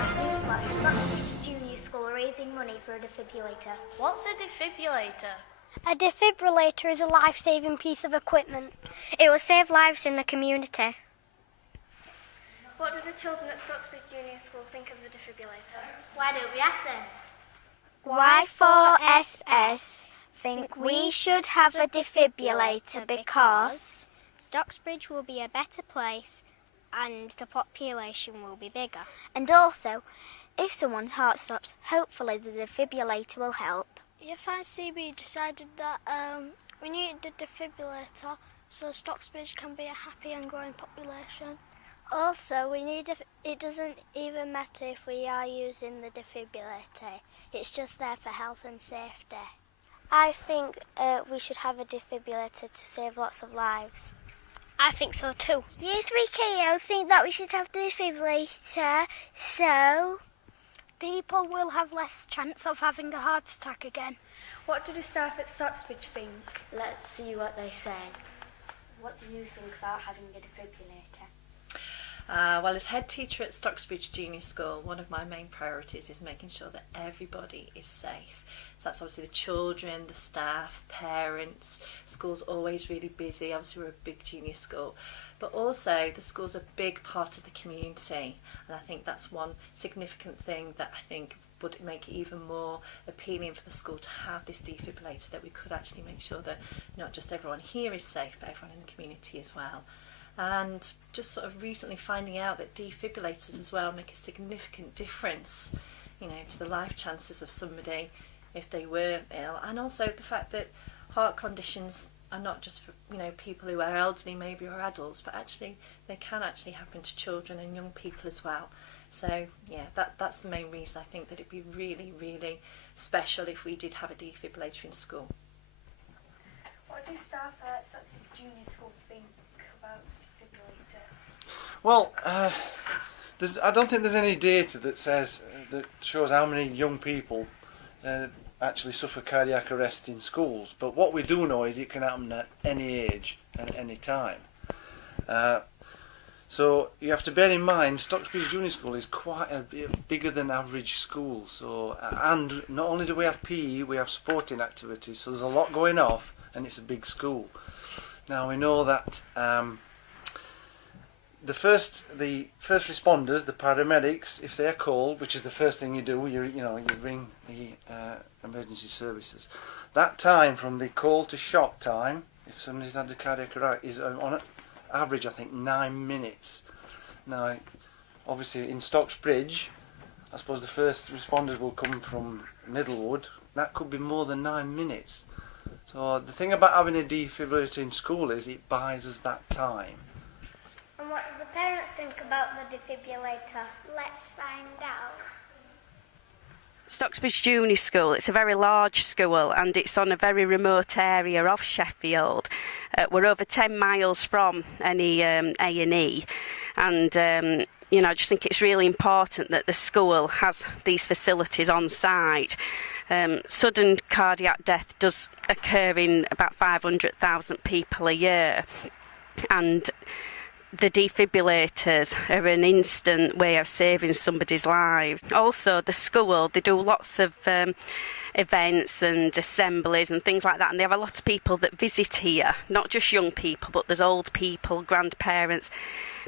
Stocksbridge Junior School raising money for a defibrillator. What's a defibrillator? A defibrillator is a life-saving piece of equipment. It will save lives in the community. What do the children at Stocksbridge Junior School think of the defibrillator? Why don't we ask them? Y4SS think we should have a defibrillator because Stocksbridge will be a better place and the population will be bigger. and also if someone's heart stops, hopefully the defibrillator will help. If ICB decided that we needed a defibrillator so Stocksbridge can be a happy and growing population. Also, it doesn't even matter if we are using the defibrillator. It's just there for health and safety. I think we should have a defibrillator to save lots of lives. I think so too. Year 3KO think that we should have the defibrillator so People will have less chance of having a heart attack again. What do the staff at Stocksbridge think? let's see what they say. What do you think about having a defibrillator? Well, as head teacher at Stocksbridge Junior School, one of my main priorities is making sure that everybody is safe. So that's obviously the children, the staff, parents. School's always really busy. Obviously, we're a big junior school. But also, the school's a big part of the community. And I think that's one significant thing that I think would make it even more appealing for the school to have this defibrillator, that we could actually make sure that not just everyone here is safe, but everyone in the community as well. And just sort of recently finding out that defibrillators as well make a significant difference, you know, to the life chances of somebody if they were ill, and also the fact that heart conditions are not just for, you know, people who are elderly maybe or adults, but actually they can actually happen to children and young people as well. So yeah, that's the main reason I think that it'd be really, really special if we did have a defibrillator in school. What do staff at Stocksbridge Junior School think about the defibrillator? Well, I don't think there's any data that says that shows how many young people actually suffer cardiac arrest in schools. But what we do know is it can happen at any age and at any time. So you have to bear in mind, Stocksbridge Junior School is quite a bit bigger than average school. So, and not only do we have PE, we have sporting activities. So there's a lot going off, and it's a big school. Now we know that the first responders, the paramedics, if they're called, which is the first thing you do, you ring the emergency services. That time from the call to shock time, if somebody's had a cardiac arrest, is on average, I think, 9 minutes. Now, obviously in Stocksbridge, I suppose the first responders will come from Middlewood. That could be more than 9 minutes. So the thing about having a defibrillator in school is it buys us that time. And what do the parents think about the defibrillator? Let's find out. Stocksbridge Junior School, it's a very large school and it's on a very remote area of Sheffield. We're over 10 miles from any A&E, and I just think it's really important that the school has these facilities on site. Sudden cardiac death does occur in about 500,000 people a year, and the defibrillators are an instant way of saving somebody's life. Also, the school, they do lots of events and assemblies and things like that, and they have a lot of people that visit here, not just young people, but there's old people, grandparents,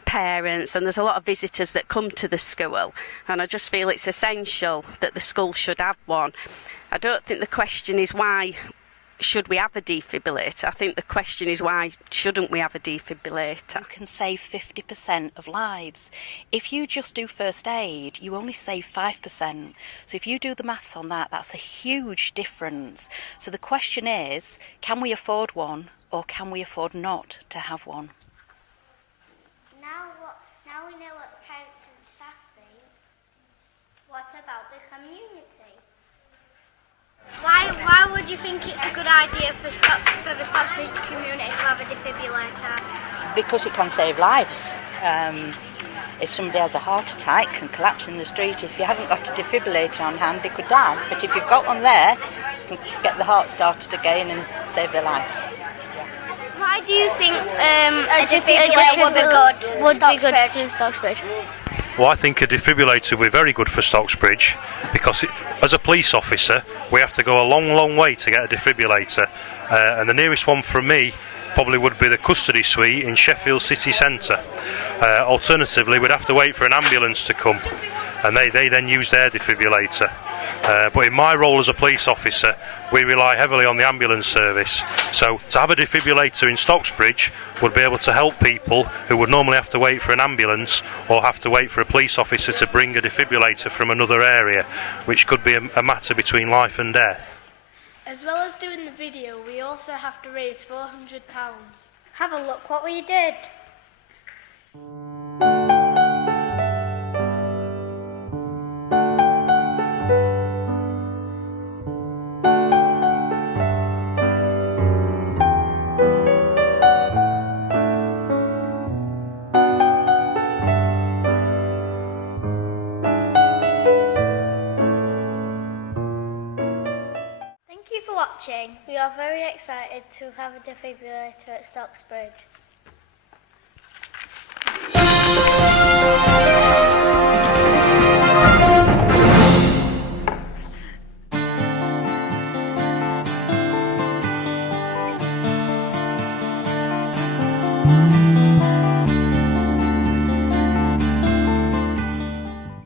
parents, and there's a lot of visitors that come to the school, and I just feel it's essential that the school should have one. I don't think the question is why should we have a defibrillator. I think the question is why shouldn't we have a defibrillator? You can save 50% of lives. If you just do first aid, you only save 5%. So if you do the maths on that, that's a huge difference. So the question is, can we afford one, or can we afford not to have one? Now we know what the parents and staff think. What about the community? Why would you think it's a good idea for the Stocksbridge community to have a defibrillator? Because it can save lives. If somebody has a heart attack and collapse in the street, if you haven't got a defibrillator on hand, they could die. But if you've got one there, you can get the heart started again and save their life. Why do you think a defibrillator would be good for Stocksbridge? Well, I think a defibrillator would be very good for Stocksbridge because as a police officer we have to go a long way to get a defibrillator, and the nearest one from me probably would be the custody suite in Sheffield city centre. Alternatively we'd have to wait for an ambulance to come and they then use their defibrillator. But in my role as a police officer, we rely heavily on the ambulance service. So to have a defibrillator in Stocksbridge would be able to help people who would normally have to wait for an ambulance or have to wait for a police officer to bring a defibrillator from another area, which could be a matter between life and death. As well as doing the video, we also have to raise £400. Have a look what we did. Thank you for watching. We are very excited to have a defibrillator at Stocksbridge. Mm-hmm.